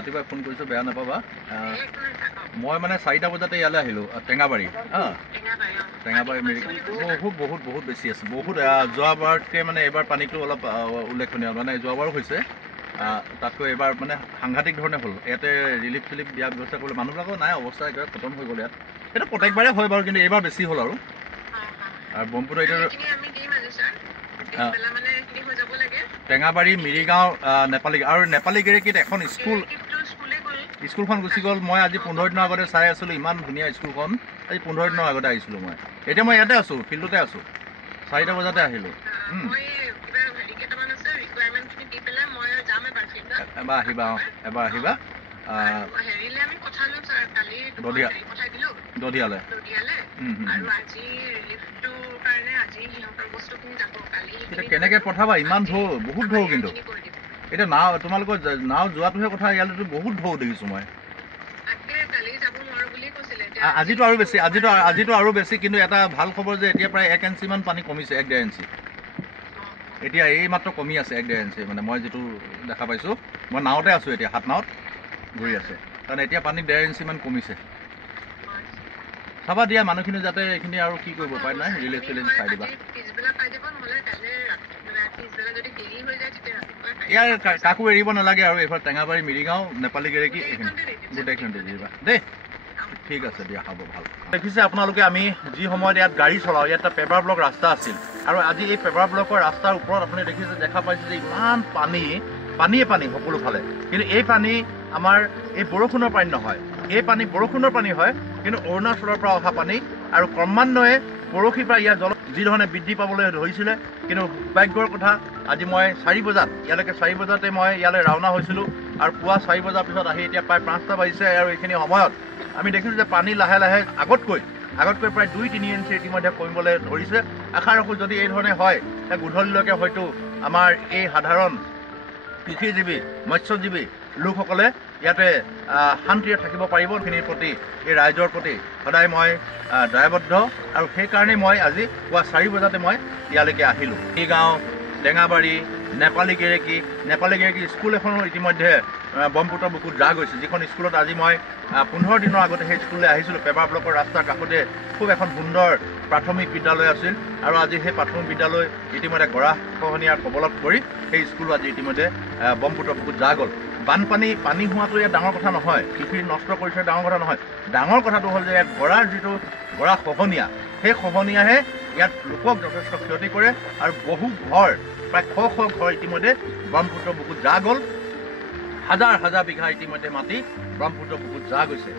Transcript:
ৰাতিপুৱা ফোন কৰিছোঁ, বেয়া নাপাবা। মই মানে 4টা বজাতে ইয়ালৈ আহিলোঁ, টেঙাবাৰী। টেঙাবাৰী মেডিকেল বহুত বহুত বহুত বেছি আছে, বহুত। যোৱাবাৰতকৈ মানে এইবাৰ পানীটো অলপ উল্লেখনীয়, মানে যোৱাবাৰো হৈছে, তাতকৈ এইবাৰ মানে সাংঘাতিক ধৰণে হ'ল। ইয়াতে ৰিলিফ চিলিফ দিয়াৰ ব্যৱস্থা কৰিলে, মানুহবিলাকৰ নাই, অৱস্থা একেবাৰে খতম হৈ গ'ল ইয়াত। সেইটো প্ৰত্যেকবাৰে হয় বাৰু, কিন্তু এইবাৰ বেছি হ'ল আৰু ব্ৰহ্মপুত্ৰ এতিয়া টেঙাবাৰী, মিৰিগাঁও, নেপালী আৰু নেপালীগেৰেকীত এখন স্কুলখন গুচি গ'ল। মই আজি 15 দিনৰ আগতে চাই আছিলোঁ, ইমান ধুনীয়া স্কুলখন। আজি 15 দিনৰ আগতে আহিছিলোঁ মই। এতিয়া মই ইয়াতে আছোঁ, ফিল্ডতে আছোঁ। 4টা বজাতে আহিলোঁ। এবাৰ আহিবা, এবাৰ আহিবা দধিয়ালে। এতিয়া কেনেকৈ পঠাবা? ইমান ঢৌ, বহুত ঢৌ। কিন্তু এতিয়া নাও, তোমালোকৰ নাও যোৱাটোহে কথা, ইয়ালৈতো বহুত ঢৌ দেখিছোঁ মই। আজিতো আৰু বেছি, আজিতো আৰু বেছি। কিন্তু এটা ভাল খবৰ যে এতিয়া প্ৰায় 1 ইঞ্চিমান পানী কমিছে, 1-1.5 ইঞ্চি। এতিয়া এই মাত্ৰ কমি আছে 1-1.5 ইঞ্চি, মানে মই যিটো দেখা পাইছোঁ। মই নাওতে আছোঁ এতিয়া, হাত নাৱত ঘূৰি আছে, কাৰণ এতিয়া পানী 1.5 ইঞ্চিমান কমিছে। চাবা দিয়া মানুহখিনি, যাতে এইখিনি আৰু কি কৰিব উপায় নাই, ৰিলিফ চিলিফ চাই দিবা। ইয়াৰ কাকো এৰিব নালাগে আৰু এইফালে টেঙাবাৰী, মিৰিগাঁও, নেপালীগেৰেকী, এইখিনি গোটেইখিনিতে দিবা দেই। ঠিক আছে দিয়া, হ'ব, ভাল। দেখিছে আপোনালোকে, আমি যি সময়ত ইয়াত গাড়ী চলাওঁ, ইয়াত এটা পেপাৰ ব্লক ৰাস্তা আছিল, আৰু আজি এই পেপাৰ ব্লকৰ ৰাস্তাৰ ওপৰত আপুনি দেখা পাইছে যে ইমান পানীয়ে পানী সকলোফালে। কিন্তু এই পানী আমাৰ এই বৰষুণৰ পানী নহয়, এই পানী বৰষুণৰ পানী হয়, কিন্তু অৰুণাচলৰ পৰা অহা পানী। আৰু ক্ৰমান্বয়ে পৰহিৰ পৰা ইয়াৰ জল যিধৰণে বৃদ্ধি পাবলৈ ধৰিছিলে, কিন্তু ভাগ্যৰ কথা, আজি মই 4 বজাত, ইয়ালৈকে 4 বজাতে মই ইয়ালৈ ৰাওনা হৈছিলোঁ, আৰু পুৱা 4 বজাৰ পিছত আহি এতিয়া প্ৰায় 5টা বাজিছে। আৰু এইখিনি সময়ত আমি দেখিছোঁ যে পানী লাহে লাহে আগতকৈ প্ৰায় 2-3 ইঞ্চি ইতিমধ্যে কমিবলৈ ধৰিছে। আশা ৰাখোঁ যদি এই ধৰণে হয়, গধূলিলৈকে হয়তো আমাৰ এই সাধাৰণ কৃষিজীৱী, মৎস্যজীৱী লোকসকলে ইয়াতে শান্তিৰে থাকিব পাৰিব। এইখিনিৰ প্ৰতি, এই ৰাইজৰ প্ৰতি সদায় মই দায়বদ্ধ, আৰু সেইকাৰণেই মই আজি পুৱা 4 বজাতে মই ইয়ালৈকে আহিলোঁ। মিৰিগাঁও, টেঙাবাৰী, নেপালীগেৰেকী স্কুল এখনো ইতিমধ্যে ব্ৰহ্মপুত্ৰ বুকুত জাগ হৈছে, যিখন স্কুলত আজি মই 15 দিনৰ আগতে সেই স্কুললৈ আহিছিলোঁ। পেপাৰ ব্লকৰ ৰাস্তাৰ কাষতে খুব এখন সুন্দৰ প্ৰাথমিক বিদ্যালয় আছিল, আৰু আজি সেই প্ৰাথমিক বিদ্যালয় ইতিমধ্যে গৰাখহনীয়াৰ কবলত পৰি সেই স্কুলো আজি ইতিমধ্যে ব্ৰহ্মপুত্ৰ বুকুত জাগ হ'ল। পানী হোৱাটো ইয়াত ডাঙৰ কথা নহয়, কৃষি নষ্ট কৰিছে ডাঙৰ কথা নহয়। ডাঙৰ কথাটো হ'ল যে ইয়াত গৰাখহনীয়া, সেই খহনীয়াহে ইয়াত লোকক যথেষ্ট ক্ষতি কৰে, আৰু বহু ঘৰ, প্ৰায় শ ঘৰ ইতিমধ্যে ব্ৰহ্মপুত্ৰ বুকুত জাগ হ'ল। হাজাৰ বিঘা ইতিমধ্যে মাটি ব্ৰহ্মপুত্ৰ বুকুত জাগ হৈছে।